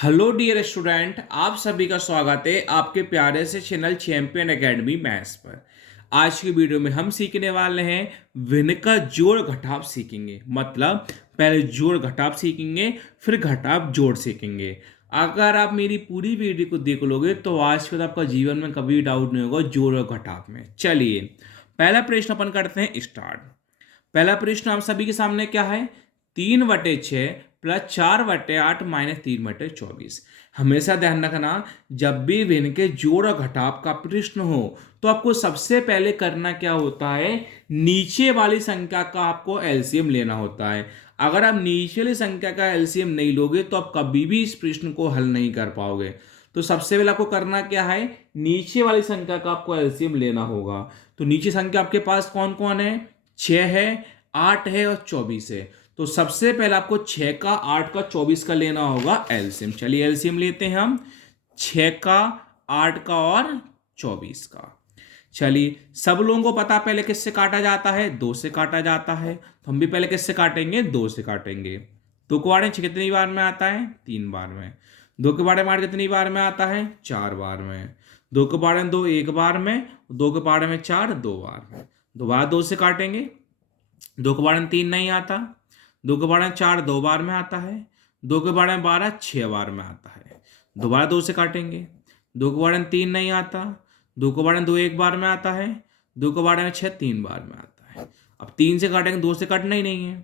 Hello dear student, आप सभी का स्वागत है आपके प्यारे से चैनल चैंपियन एकेडमी मैथ्स पर। आज की वीडियो में हम सीखने वाले हैं भिन्न का जोड़ घटाव सीखेंगे। मतलब पहले जोड़ घटाव सीखेंगे, फिर घटाव जोड़ सीखेंगे। अगर आप मेरी पूरी वीडियो को देख लोगे तो आज के बाद आपका जीवन में कभी डाउट नहीं होगा जोड़ और घटाव में। चलिए पहला प्रश्न अपन करते हैं स्टार्ट। पहला प्रश्न आप सभी के सामने क्या है? 3/6 प्लस 4/8 माइनस 3/24। हमेशा ध्यान रखना, जब भी भिन्न के जोड़ और घटाव का प्रश्न हो तो आपको सबसे पहले करना क्या होता है, नीचे वाली संख्या का आपको एलसीएम लेना होता है। अगर आप नीचे वाली संख्या का एलसीएम नहीं लोगे तो आप कभी भी इस प्रश्न को हल नहीं कर पाओगे। तो सबसे पहले आपको करना क्या है, नीचे वाली संख्या का आपको एलसीएम लेना होगा। तो नीचे संख्या आपके पास कौन कौन है? 6 है, 8 है और 24 है। तो सबसे पहले आपको 6 का, 8 का, 24 का लेना होगा एलसीएम। चलिए एलसीएम लेते हैं हम, 6 का, 8 का और 24 का। चलिए सब लोगों को पता पहले किससे काटा जाता है? 2 से काटा जाता है। तो हम भी पहले किससे काटेंगे? 2 से काटेंगे। 2 के बारे में 6 कितनी बार में आता है? 3 बार में। 2 के बारे में 8 कितनी बार में आता है? 4 बार में। 2 के बारे में 2 1 बार में, 2 के बारे में 4 2 बार में। दोबारा 2 से काटेंगे। 2 के बारे में 3 नहीं आता। 2 के बारे में 4 2 बार में आता है। 2 के बारे में 12 6 बार में आता है। दोबारा 2 से काटेंगे। 2 के बारे में 3 नहीं आता। 2 के बारे में 2 1 बार में आता है। 2 के बारे में 6 3 बार में आता है। अब 3 से काटेंगे, 2 से काटना ही नहीं है।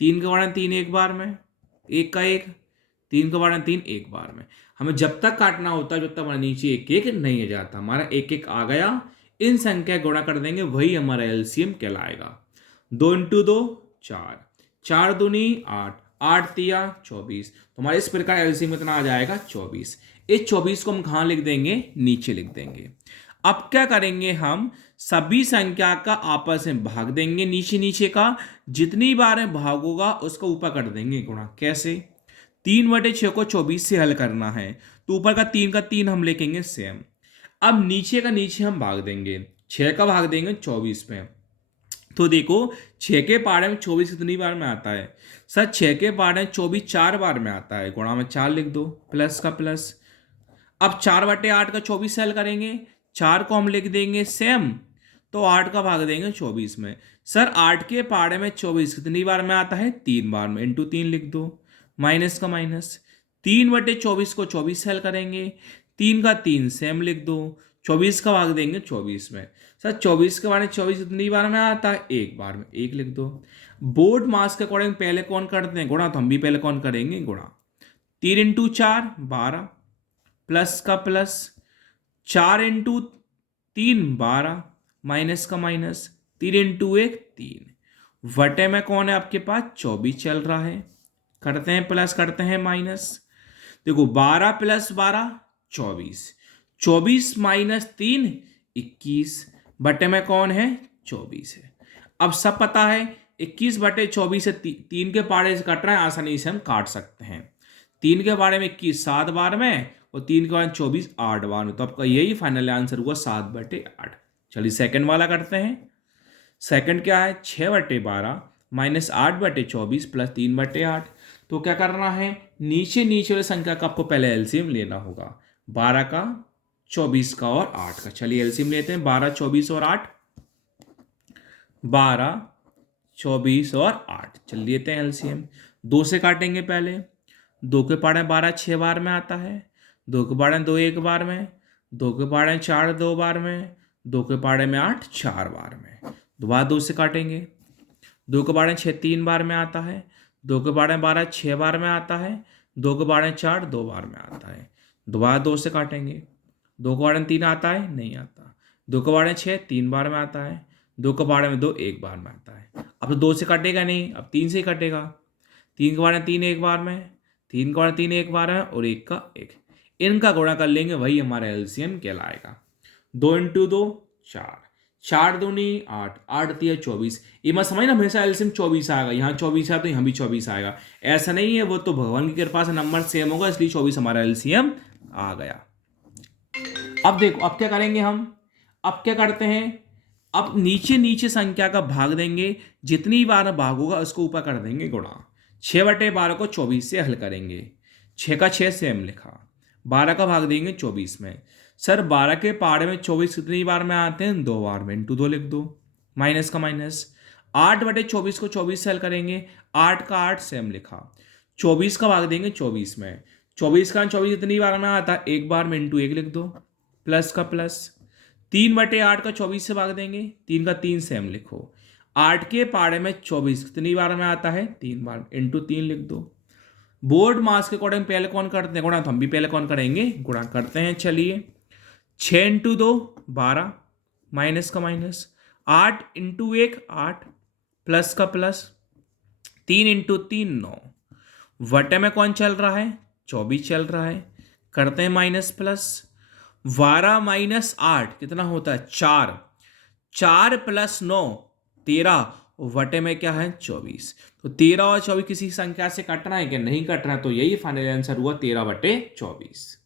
3 के बारे में 3 1 बार में, 1 का 1। 3 के बारे में 3 1 बार में। हमें जब तक काटना होता है जब तक हमारा नीचे 1 1 नहीं आ जाता। हमारा 1 1 आ गया, इन संख्या गुणा कर देंगे, वही हमारा एलसीएम कहलाएगा। 2 इंटू 2 4, 4 दूनी 8, 8 तिया 24। तो हमारे इस प्रकार एलसीएम कितना आ जाएगा? 24। इस 24 को हम कहाँ लिख देंगे? नीचे लिख देंगे। अब क्या करेंगे, हम सभी संख्या का आपस में भाग देंगे। नीचे नीचे का जितनी बार भाग होगा उसको ऊपर कर देंगे गुणा। कैसे? 3/6 को 24 से हल करना है तो ऊपर का 3 हम लिखेंगे सेम। अब नीचे का नीचे हम भाग देंगे, 6 का भाग देंगे 24 में। तो देखो 6 के पारे में 24 कितनी बार में आता है? सर 6 के पारे में 24 4 बार में आता है। गुणा में 4 लिख दो, प्लस का प्लस। अब 4/8 का 24 से हल करेंगे, 4 को हम लिख देंगे सेम, तो 8 का भाग देंगे 24 में। सर 8 के पारे में 24 कितनी बार में आता है? 3 बार में। इंटू 3 लिख दो, माइनस का माइनस। 3/24 को 24 से हल करेंगे, 3 का 3 सेम लिख दो, 24 का भाग देंगे 24 में। सर 24 के बारे में 24 कितनी बार में आता है? 1 बार में, 1 लिख दो। बोर्ड मास के अकॉर्डिंग पहले कौन करते हैं? गुणा। तो हम भी पहले कौन करेंगे? गुणा। 3 इंटू 4 12, प्लस का प्लस। 4 इंटू 3 12, माइनस का माइनस। 3 इंटू 1 3। वटे में कौन है आपके पास? 24 चल रहा है। करते हैं प्लस, करते हैं माइनस। देखो 12 प्लस 12 24, 24 माइनस 3 21। बटे में कौन है? 24 है। अब सब पता है 21/24 से 3 के पारे से कट रहा है, आसानी से हम काट सकते हैं। 3 के बारे में 21 7 बार में और 3 के बारे में 24 8 बार में। तो आपका यही फाइनल आंसर हुआ 7/8। चलिए सेकंड वाला करते हैं। सेकंड क्या है? 6/12 माइनस 8/24 प्लस 3/8। तो क्या करना है, नीचे नीचे वाली संख्या का आपको पहले एलसीएम लेना होगा। 12 का, 24 का और 8 का। चलिए एलसीएम लेते हैं। 12 24 और 8, 12 24 और 8। चलिए लेते हैं एलसीएम। 2 से काटेंगे पहले। 2 के पारे 12 6 बार में आता है। 2 के पारे 2 1 बार में। 2 के पारे 4 2 बार में। 2 के पारे में 8 4 बार में। दोबारा 2 से काटेंगे। 2 के बारे में 6 3 बार में आता है। 2 के बारे में 12 6 बार में आता है। 2 के बारे में 4 2 बार में आता है। दोबारा 2 से काटेंगे। 2 के बारे में 3 आता है? नहीं आता। 2 के बारे में 6 3 बार में आता है। 2 के बारे में 2 1 बार में आता है। अब तो 2 से कटेगा नहीं, अब 3 से ही कटेगा। 3 के बारे में 3 1 बार में, 3 के बारे में 3 1 बार में और 1 का 1। इनका गुणा कर लेंगे, वही हमारा एलसीएम कहलाएगा। 2 इंटू 2 4, 4 दूनी 8, 8 तिया 24। ये मत समझना हमेशा एलसीएम 24 आएगा, यहाँ 24 आया तो यहाँ भी 24 आएगा, ऐसा नहीं है। वो तो भगवान की कृपा से नंबर सेम होगा, इसलिए 24 हमारा एलसीएम आ गया। अब देखो अब क्या करेंगे हम, अब क्या करते हैं, अब नीचे नीचे संख्या का भाग देंगे, जितनी बार भाग होगा उसको ऊपर कर देंगे गुणा। 6/12 को 24 से हल करेंगे। 6 का 6 सेम लिखा, 12 का भाग देंगे 24 में। सर 12 के पारे में 24 कितनी बार में आते हैं? 2 बार में, इंटू 2 लिख दो, माइनस का माइनस। 8/24 को 24 से हल करेंगे, 8 का 8 सेम लिखा, 24 का भाग देंगे 24 में, 24 का 24 कितनी बार में आता है? एक बार में, इंटू 1 लिख दो, प्लस का प्लस। 3/8 का 24 से भाग देंगे, 3 का 3 सेम लिखो, 8 के पारे में 24 कितनी बार में आता है? 3 बार, इंटू 3 लिख दो। बोर्ड मास के अकॉर्डिंग पहले कौन करते हैं? गुणा। तो हम भी पहले कौन करेंगे? गुणा करते हैं। चलिए 6 इंटू 2 12, माइनस का माइनस। 8 इंटू 1 8, प्लस का प्लस। 3 इंटू 3 9, वटे में कौन चल रहा है? 24 चल रहा है। करते हैं माइनस प्लस। 12 माइनस 8 कितना होता है? 4, 4 प्लस 9 13, वटे में क्या है? 24। तो 13 और 24 किसी संख्या से कट रहा है कि नहीं कट रहा है? तो यही फाइनल आंसर हुआ 13/24।